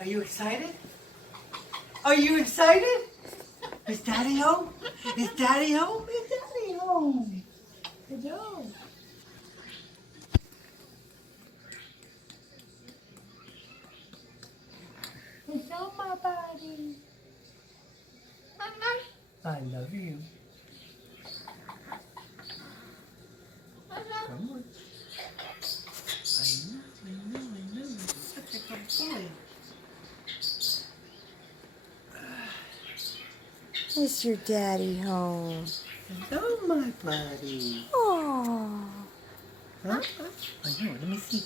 Are you excited? Are you excited? Is Daddy home? Is Daddy home? Is Daddy home? Good job. Good job, my buddy. I love you. Come on. I know. Such a good boy. Is your daddy home? Hello, my buddy. Aww. Huh? I know. Let me see.